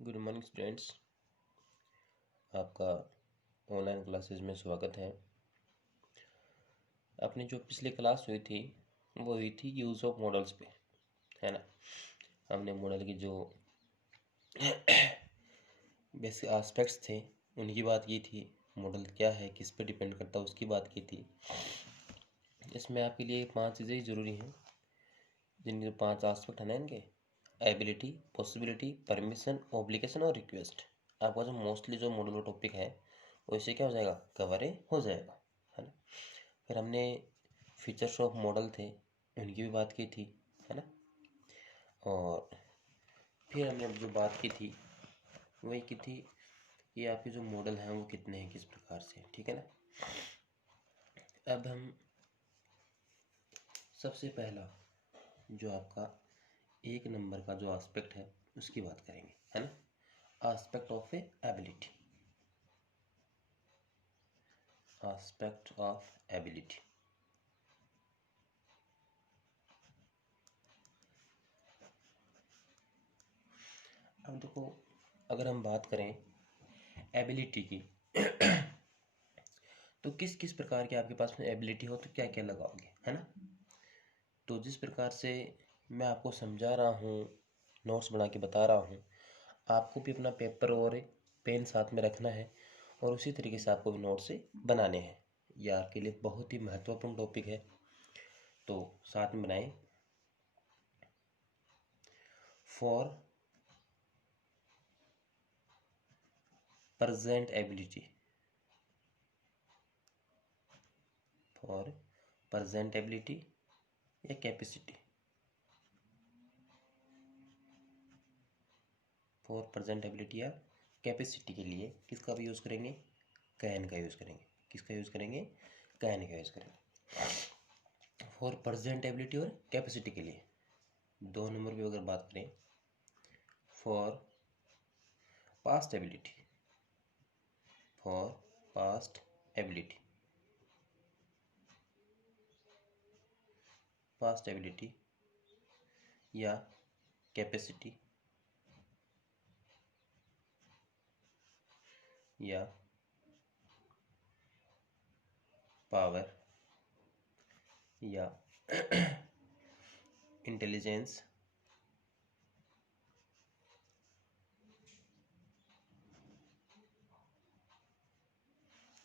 Good morning students, आपका online classes में स्वागत है। अपनी जो पिछली क्लास हुई थी वो हुई थी यूज़ ऑफ मॉडल्स पे, है ना। हमने मॉडल की जो बेसिक एस्पेक्ट्स थे उनकी बात की थी। मॉडल क्या है, किस पे डिपेंड करता है, उसकी बात की थी। इसमें आपके लिए 5 चीज़ें ही ज़रूरी हैं, जिनके 5 एस्पेक्ट है ना इनके: एबिलिटी, पॉसिबिलिटी, परमिशन, ऑब्लिगेशन और रिक्वेस्ट। आपका जो मोस्टली जो मॉडल का टॉपिक है वो इससे क्या हो जाएगा, कवर हो जाएगा, है ना। फिर हमने फीचर्स ऑफ मॉडल थे उनकी भी बात की थी, है ना। और फिर हमने जो बात की थी वही की थी कि आपके जो मॉडल हैं वो कितने हैं, किस प्रकार से, ठीक है ना। अब हम सबसे पहला जो आपका 1 नंबर का जो एस्पेक्ट है उसकी बात करेंगे, है ना। Aspect of A ability, aspect of ability. अब देखो, अगर हम बात करें एबिलिटी की तो किस किस प्रकार की आपके पास में एबिलिटी हो तो क्या क्या लगाओगे, है ना। तो जिस प्रकार से मैं आपको समझा रहा हूँ, नोट्स बना के बता रहा हूँ, आपको भी अपना पेपर और पेन साथ में रखना है और उसी तरीके से आपको भी नोट्स से बनाने हैं। यह आपके लिए बहुत ही महत्वपूर्ण टॉपिक है, तो साथ में बनाएं। For present ability, for present ability या कैपेसिटी, फॉर प्रेजेंट एबिलिटी या कैपेसिटी के लिए किसका भी यूज़ करेंगे, कैन का यूज़ करेंगे। किसका यूज़ करेंगे, कैन का यूज़ करेंगे। फॉर प्रेजेंट एबिलिटी और कैपेसिटी के लिए 2 नंबर पे अगर बात करें, for past ability, for past ability, past ability या कैपेसिटी या पावर या इंटेलिजेंस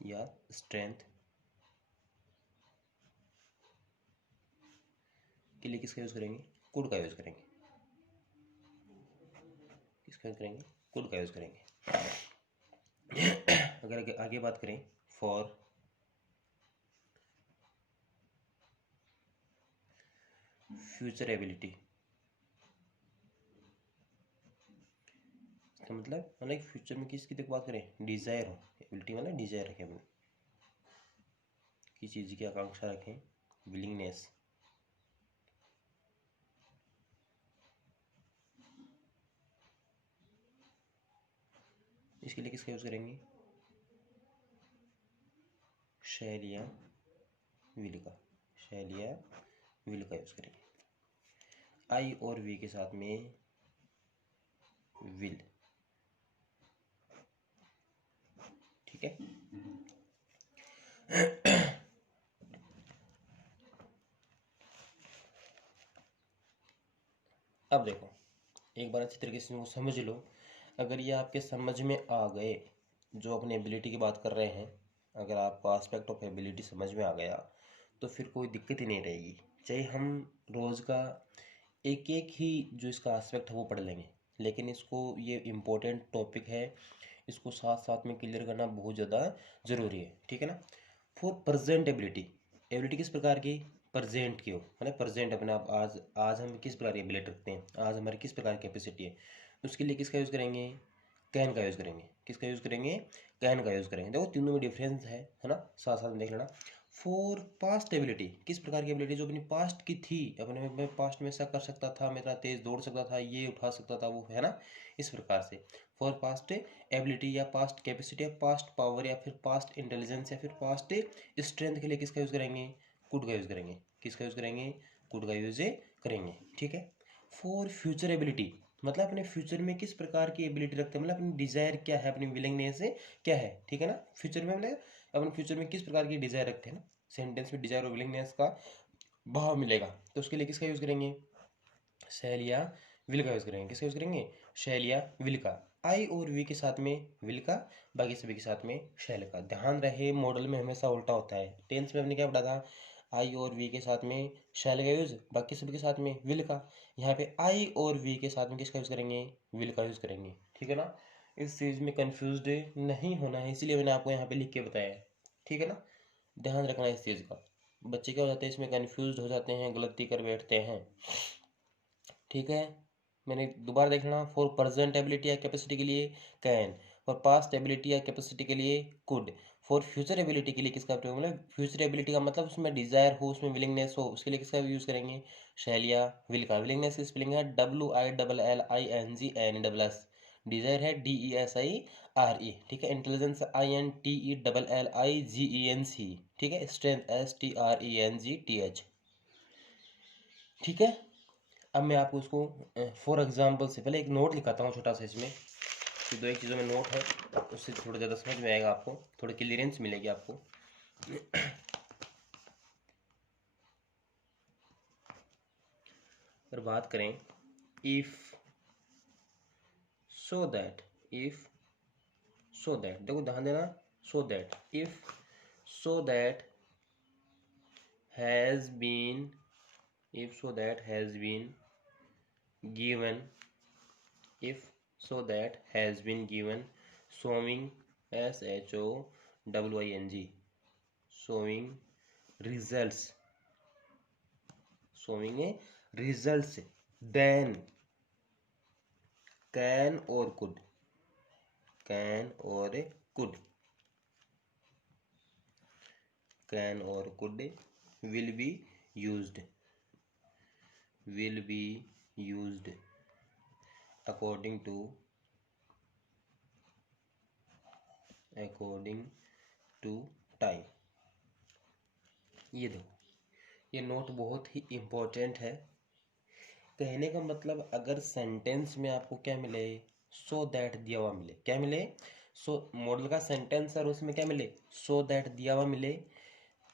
या स्ट्रेंथ के लिए किसका यूज़ करेंगे, कुड का यूज़ करेंगे। किसका यूज़ करेंगे, कुड का यूज़ करेंगे। अगर आगे बात करें, फॉर फ्यूचर एबिलिटी, इसका मतलब फ्यूचर में किसकी तक बात करें, डिज़ायर हो। एबिलिटी मतलब डिज़ायर रखें, अपने किसी चीज़ की आकांक्षा रखें, विलिंगनेस। इसके लिए किसका यूज़ करेंगे, शैल या विल का, शैल या विल का यूज़ करेंगे। आई और वी के साथ में विल, ठीक है। अब देखो, एक बार अच्छी तरीके से वो समझ लो। अगर ये आपके समझ में आ गए, जो अपने एबिलिटी की बात कर रहे हैं, अगर आपको एस्पेक्ट ऑफ एबिलिटी समझ में आ गया तो फिर कोई दिक्कत ही नहीं रहेगी। चाहे हम रोज़ का एक एक ही जो इसका एस्पेक्ट है वो पढ़ लेंगे, लेकिन इसको, ये इम्पोर्टेंट टॉपिक है, इसको साथ साथ में क्लियर करना बहुत ज़्यादा ज़रूरी है, ठीक है ना। फॉर प्रेजेंट एबिलिटी, एबिलिटी किस प्रकार की, प्रेजेंट की हो, है ना। प्रेजेंट अपने आप, आज आज हम किस प्रकार की एबिलिटी रखते हैं, आज हमारी किस प्रकार की कैपेसिटी है, उसके लिए किसका यूज़ करेंगे, कैन का यूज़ करेंगे। किसका यूज़ करेंगे, कैन का यूज़ करेंगे। देखो तीनों में डिफरेंस है ना, साथ साथ में देख लेना। फॉर पास्ट एबिलिटी, किस प्रकार की एबिलिटी, जो अपनी पास्ट की थी, अपने मैं पास्ट में ऐसा कर सकता था, मैं इतना तेज़ दौड़ सकता था, ये उठा सकता था, वो, है ना, इस प्रकार से। फॉर पास्ट एबिलिटी या पास्ट कैपेसिटी या पास्ट पावर या फिर पास्ट इंटेलिजेंस या फिर पास्ट स्ट्रेंथ के लिए किसका यूज़ करेंगे, कुड का यूज़ करेंगे। किसका यूज़ करेंगे, कुड का यूज़ करेंगे, ठीक है। फॉर फ्यूचर एबिलिटी, मतलब अपने फ्यूचर में किस प्रकार की एबिलिटी रखते हैं, मतलब अपनी डिजायर क्या है, अपनी विलिंगनेस क्या है, ठीक है ना। फ्यूचर में मतलब अपने फ्यूचर में किस प्रकार की डिजायर रखते हैं ना, सेंटेंस में डिजायर और विलिंगनेस का भाव मिलेगा। तो उसके लिए किसका यूज करेंगे, शैल या विल का यूज करेंगे। किसका यूज करेंगे, शैल या विल का। आई और वी के साथ में विल का, बाकी सभी के साथ में शैल का। ध्यान रहे मॉडल में हमेशा उल्टा होता है। टेंस में हमने क्या पढ़ा था, आई और वी के साथ में शैल का यूज, बाकी सभी के साथ में विल का। यहाँ पे आई और वी के साथ में किसका यूज करेंगे, विल का यूज करेंगे, ठीक है ना। इस चीज में कंफ्यूज नहीं होना है, इसीलिए मैंने आपको यहाँ पे लिख के बताया है, ठीक है ना। ध्यान रखना इस चीज का। बच्चे क्या हो जाते हैं इसमें, कंफ्यूज हो जाते हैं, गलती कर बैठते हैं, ठीक है। मैंने दोबारा देखना, फॉर प्रेजेंट एबिलिटी या कैपेसिटी के लिए कैन, फॉर पास्ट एबिलिटी या कैपेसिटी के लिए कुड, फॉर फ्यूचर एबिलिटी के लिए किसका प्रयोग, मतलब फ्यूचर एबिलिटी का मतलब उसमें डिजायर हो, उसमें विलिंगनेस हो, उसके लिए किसका यूज करेंगे, शैल या विल का। विलिंगनेस की स्पेलिंग है WILLINGNESS, डिजायर है DESIRE, ठीक है। इंटेलिजेंस INTELLIGENC, ठीक है। स्ट्रेंथ STRENGTH, ठीक है। अब मैं आपको उसको फॉर एग्जाम्पल से पहले एक नोट लिखाता हूँ छोटा सा इसमें, कि दो एक चीज़ों में नोट है, उससे थोड़ा ज़्यादा समझ में आएगा आपको, थोड़ी क्लियरेंस मिलेगी आपको। अगर बात करें if so that, if so that, देखो ध्यान देना, so that, if so that has been, if so that has been given, if so that has been given, showing SHOWING, showing results, showing a results, then can or could, can or could, can or could will be used, will be used according to, according to time। ये देखो, ये note बहुत ही important है। कहने का मतलब अगर sentence में आपको क्या मिले, सो दैट दिया हुआ मिले, क्या मिले, सो मॉडल का सेंटेंस और उसमें क्या मिले, सो दैट दिया हुआ मिले,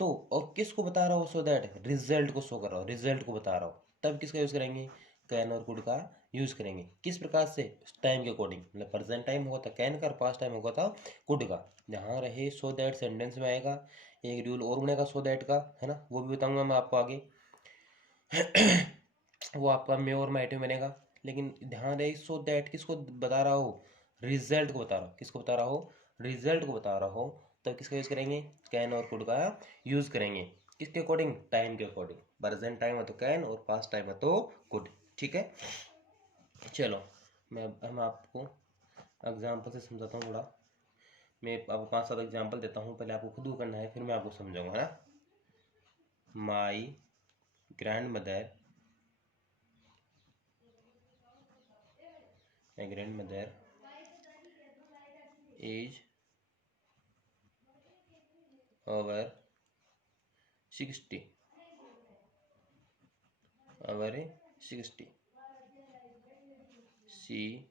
तो और किसको बता रहा हो, सो दैट रिजल्ट को शो कर रहा हो, रिजल्ट को बता रहा हो, तब किसका यूज करेंगे, कैन और कुड का यूज करेंगे। किस प्रकार से, टाइम के अकॉर्डिंग, मतलब प्रेजेंट टाइम होगा था कैन का, पास्ट टाइम होगा था कुड का। जहाँ रहे सो दैट सेंटेंस में आएगा, एक रूल और बनेगा सो दैट का, है ना, वो भी बताऊंगा मैं आपको आगे। वो आपका मे और माइट में बनेगा। लेकिन ध्यान रहे सो दैट किसको बता रहा हो, रिजल्ट को बता रहा हो, किसको बता रहा हो, रिजल्ट को बता रहा हो, तब किसका यूज करेंगे, कैन और कुड का यूज करेंगे। किसके अकॉर्डिंग, टाइम के अकॉर्डिंग। प्रेजेंट टाइम है तो कैन और पास्ट टाइम है तो कुड, ठीक है। चलो हम आपको एग्जाम्पल से समझाता हूँ थोड़ा। मैं आपको 5-7 एग्जाम्पल देता हूँ, पहले आपको खुद को करना है, फिर मैं आपको समझाऊंगा, है ना। My grand mother, my grandmother is over 60, over 60, she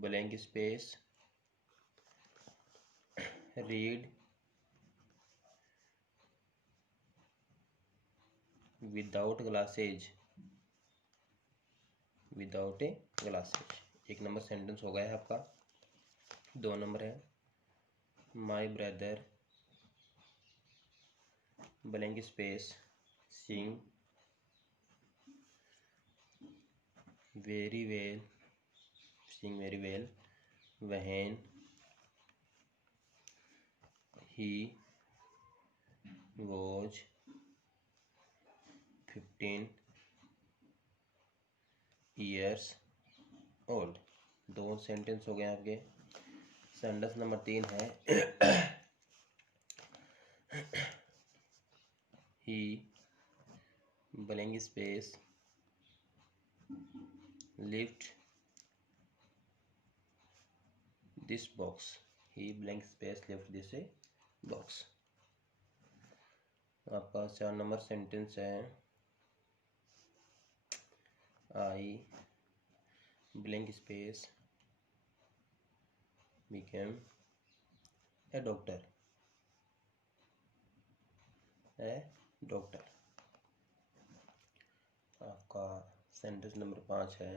blank space read without glasses, without a glasses. एक नंबर सेंटेंस हो गया है आपका। 2 नंबर है, my brother blank space sing very well, sing very well when he was 15 years old। 2 sentence हो गए आपके। Sentence number 3 है, he blank space lift this box, he blank space lift this box. आपका 4 number sentence है, I blank space became a doctor, a doctor। आपका sentence number 5 है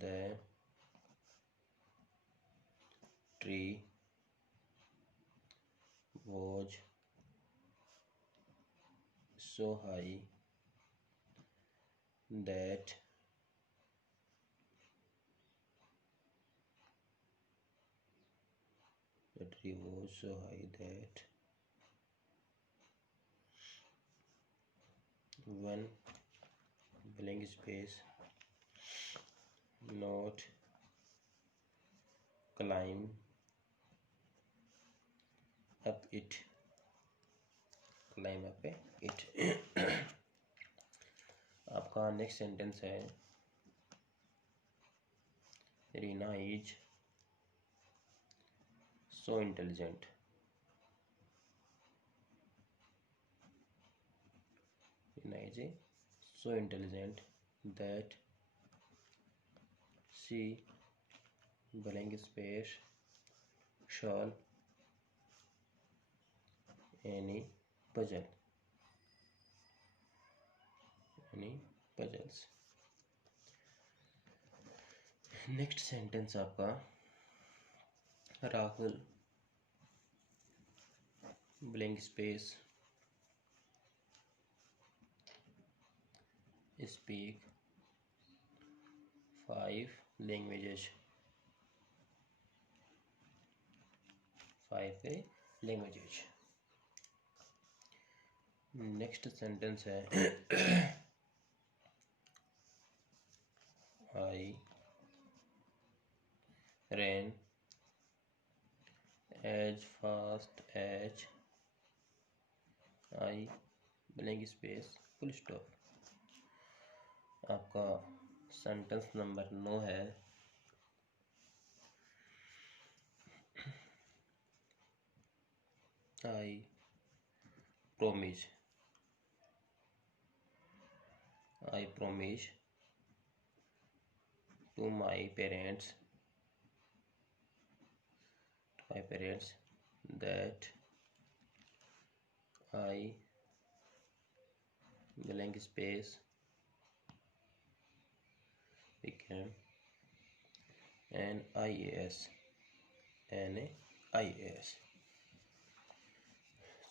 the tree was so high that the tree was so high that one blank space not climb up it, climb up it। आपका next sentence है Reena is so intelligent, Rina is so intelligent that she blank space solve any puzzles। Next sentence आपका Rahul blank space speak 5 languages, 5 languages. Next sentence है I ran as fast as I blank space full stop। आपका sentence number 9 है I promise to my parents that I blank space became an IAS।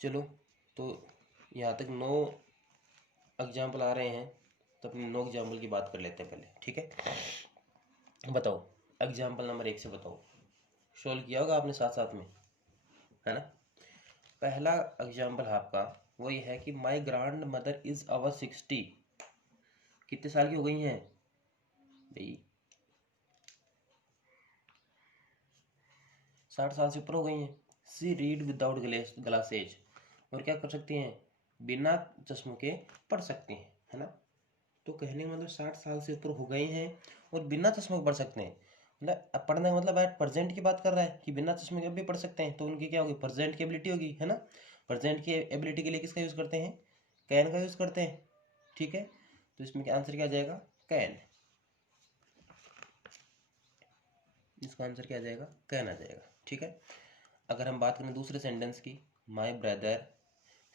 चलो, तो यहाँ तक 9 example आ रहे हैं, तो अपने 9 एग्जाम्पल की बात कर लेते हैं पहले, ठीक है। बताओ एग्जाम्पल नंबर 1 से बताओ, सोल्व किया होगा आपने साथ साथ में, है ना। पहला एग्जाम्पल आपका वो ये है कि my grand mother is our 60। कितने साल की हो गई हैं भाई? 60 साल से ऊपर हो गई हैं। सी रीड विदाउट ग्लासेज, और क्या कर सकती हैं? बिना चश्मों के पढ़ सकती हैं, है ना। तो कहने का मतलब 60 साल से ऊपर हो गए हैं और बिना चश्मों के पढ़ सकते हैं। मतलब पढ़ने का मतलब एट प्रेजेंट की बात कर रहा है कि बिना चश्मे के भी पढ़ सकते हैं, तो उनकी क्या होगी? प्रेजेंट की एबिलिटी होगी, है ना। प्रेजेंट की एबिलिटी के लिए किसका यूज़ करते हैं? कैन का यूज़ करते हैं, ठीक है। तो इसमें क्या आंसर क्या आ जाएगा? कैन। इसका आंसर क्या आ जाएगा? कैन आ जाएगा, ठीक है। अगर हम बात करें दूसरे सेंटेंस की, my brother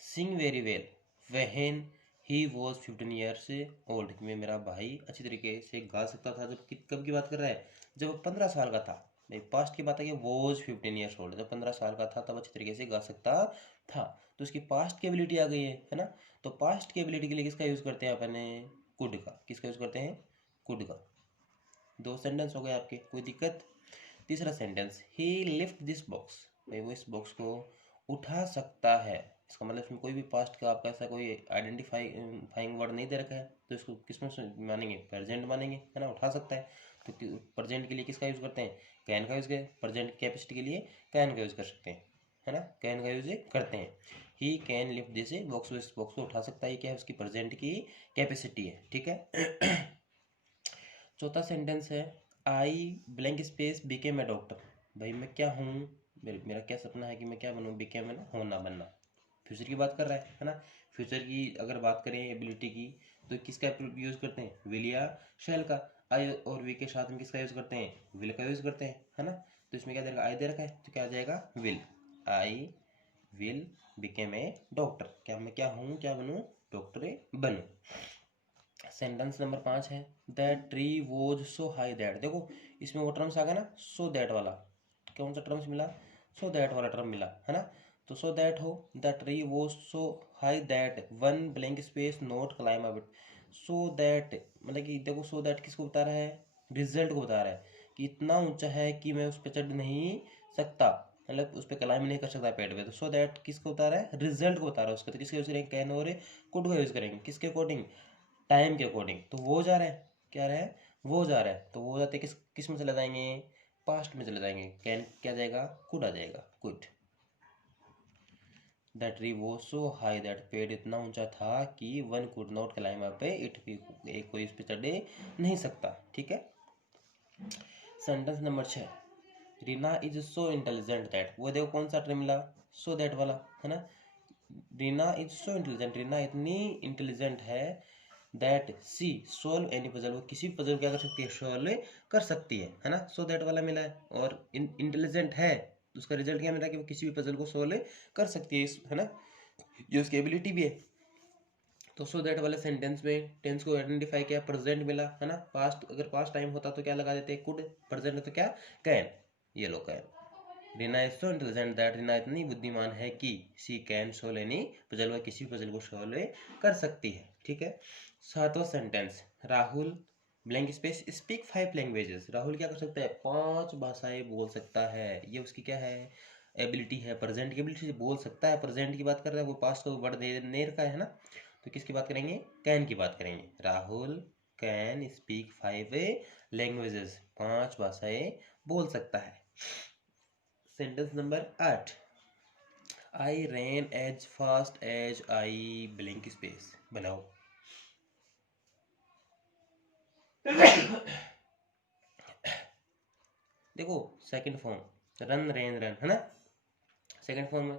Singh very well when he was 15 years old, में मेरा भाई अच्छी तरीके से गा सकता था। जब कब की बात कर रहा है? जब वो 15 साल का था। नहीं, पास्ट की बात है कि वॉज 15 ईयर्स ओल्ड, जब 15 साल का था तब अच्छी तरीके से गा सकता था। तो उसकी पास्ट की एबिलिटी आ गई है ना। तो पास्ट की एबिलिटी के लिए किसका यूज़ करते हैं अपने? कुड का। किसका यूज़ करते हैं? कुड का। 2 सेंटेंस हो गए आपके, कोई दिक्कत? तीसरा sentence, he lift this box, भाई वो इस बॉक्स को उठा सकता है। इसका मतलब इसमें कोई भी पास्ट का आपका ऐसा कोई आइडेंटिफाइंग वर्ड नहीं दे रखा है, तो इसको किसमें मानेंगे? प्रेजेंट मानेंगे, है ना। उठा सकता है, तो प्रेजेंट के लिए किसका यूज़ करते हैं? कैन का यूज़ करें। प्रेजेंट कैपेसिटी के लिए कैन का यूज़ कर सकते हैं, है ना। कैन का यूज़ करते हैं। He can lift this box, इस बॉक्स को उठा सकता है, क्या है? उसकी प्रेजेंट की कैपेसिटी है, ठीक है। चौथा सेंटेंस है आई blank space became a doctor, भाई मैं क्या हूँ? मेरा क्या सपना है कि मैं क्या बनूँ? बिकेम है ना, होना, बनना। फ्यूचर की बात कर रहा है ना। फ्यूचर की अगर बात करें एबिलिटी की, तो किसका यूज करते हैं, विल या शैल का। आई और वी के साथ में किसका यूज करते हैं, विल का यूज करते हैं, है ना। तो इसमें क्या दे रखा, आई दे रखा है, तो क्या आ जाएगा, will. I will became a doctor, क्या मैं क्या हूँ, क्या बनूँ, डॉक्टर बनूँ। सेंटेंस नंबर 5 है, that tree was so high that. देखो इसमें वो टर्म्स आ गया ना, सो दैट वाला, कौन सा टर्म्स मिला, सो दैट वाला टर्म मिला, है ना। तो सो दैट हो, the tree was so high that one blank space not climb up it. So that मतलब कि देखो, सो दैट किसको बता रहा है, रिजल्ट को बता रहा है कि इतना ऊंचा है कि मैं उस पर चढ़ नहीं सकता, मतलब उस पर क्लाइम नहीं कर सकता पेड़ पे। तो सो दैट किसको बता रहा है, रिजल्ट को बता रहा है उसका। तो किसका यूज करेंगे, कैन और कुड का यूज करेंगे, किसके अकॉर्डिंग, टाइम के अकॉर्डिंग। तो वो जा रहा है, क्या रहा है, वो जा रहा है, तो वो जाते किस किस में चले जाएंगे, पास्ट में चले जाएंगे, कैन क्या जाएगा, कुड आ जाएगा, कुड। दैट ट्री वो सो हाई दैट, पेड़ इतना ऊंचा था कि one could not climb up it, कोई इस पे चढ़े नहीं सकता, ठीक है। Sentence number 6, Reena is so intelligent that. वो देखो कौन सा ट्री मिला, सो दैट वाला, है ना। Reena is so intelligent, Reena इतनी इंटेलिजेंट है, that she solve any puzzle, वो किसी भी पजल क्या कर सकती है, सोल्व कर सकती है ना। सो दैट वाला मिला है, और इंटेलिजेंट है तो उसका रिजल्ट क्या मिला कि वो किसी भी पजल को सोल्व कर सकती है, है ना, ये उसकी एबिलिटी भी है। तो सो दैट वाले सेंटेंस में टेंस को आइडेंटिफाई किया, प्रेजेंट मिला, है ना। पास्ट, अगर पास्ट टाइम होता तो क्या लगा देते, कुड। प्रेजेंट है तो क्या, कैन, ये लो can. Reena is so intelligent that, Reena इतनी बुद्धिमान है कि she can solve any puzzle, वह किसी भी पजल को सोल्व कर सकती है, ठीक है। 7वां sentence, Rahul blank space speak 5 languages. Rahul क्या कर सकता है, 5 भाषाएं बोल सकता है, ये उसकी क्या है, एबिलिटी है, प्रेजेंट की एबिलिटी से बोल सकता है। प्रेजेंट की बात कर रहा है, वो पास्ट को वर्ड दे नहीं रखा है ना। तो किसकी बात करेंगे, कैन की बात करेंगे। राहुल कैन स्पीक 5 लैंग्वेजेस, 5 भाषाएं बोल सकता है। Sentence number 8, I ran as fast as I blank space. बनाओ। देखो second form run ran run, है ना। सेकंड फॉर्म में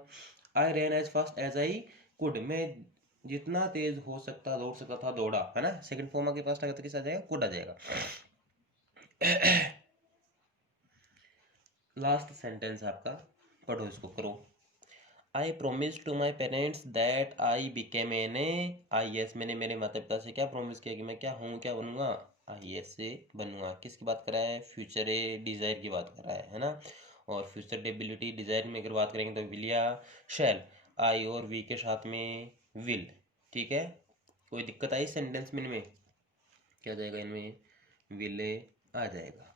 I ran as fast as I could, मैं जितना तेज हो सकता दौड़ सकता था दौड़ा, है ना। सेकंड फॉर्म के पास लगा तो किस आ जाएगा, कुड आ जाएगा। लास्ट सेंटेंस आपका, पढ़ो इसको, करो। I promise to my parents that I became an IAS। मैंने मेरे माता पिता से क्या प्रॉमिस किया कि मैं क्या हूँ, क्या बनूंगा, IAS से बनूंगा। किसकी बात कर रहा है, फ्यूचर डिजायर की बात कर रहा है ना। और फ्यूचर एबिलिटी डिजायर में अगर बात करेंगे तो विल या शैल, आई और वी के साथ में विल, ठीक है। कोई दिक्कत आई सेंटेंस में, इनमें क्या जाएगा, इनमें विल आ जाएगा।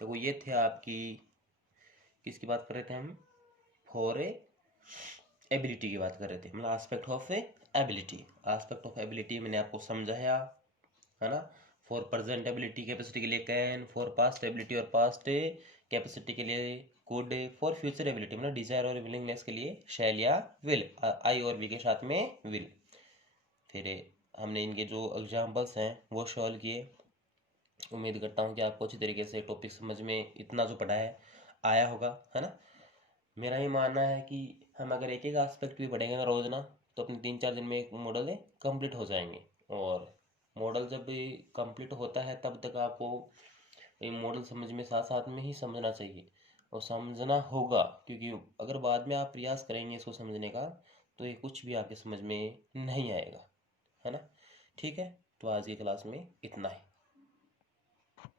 तो ये थे आपकी, किसकी बात कर रहे थे हम, फॉर एबिलिटी की बात कर रहे थे, मतलब aspect of ability. Aspect of ability मैंने आपको समझाया, है ना। फॉर प्रेजेंट एबिलिटी कैपेसिटी के लिए कैन, फॉर पास्ट एबिलिटी और पास्ट कैपेसिटी के लिए कुड, फॉर फ्यूचर एबिलिटी मतलब डिजायर और विलिंगनेस के लिए शैल या विल, आई और वी के साथ में विल। फिर हमने इनके जो एग्जाम्पल्स हैं वो सॉल्व किए। उम्मीद करता हूँ कि आपको अच्छी तरीके से टॉपिक समझ में, इतना जो पढ़ा है आया होगा, है ना। मेरा ये मानना है कि हम अगर एक एक आस्पेक्ट भी पढ़ेंगे ना रोज ना, तो अपने 3-4 दिन में एक मॉडल कंप्लीट हो जाएंगे। और मॉडल जब भी कंप्लीट होता है तब तक आपको ये मॉडल समझ में साथ साथ में ही समझना चाहिए और समझना होगा, क्योंकि अगर बाद में आप प्रयास करेंगे इसको समझने का तो ये कुछ भी आपके समझ में नहीं आएगा, है ना। ठीक है, तो आज की क्लास में इतना ही।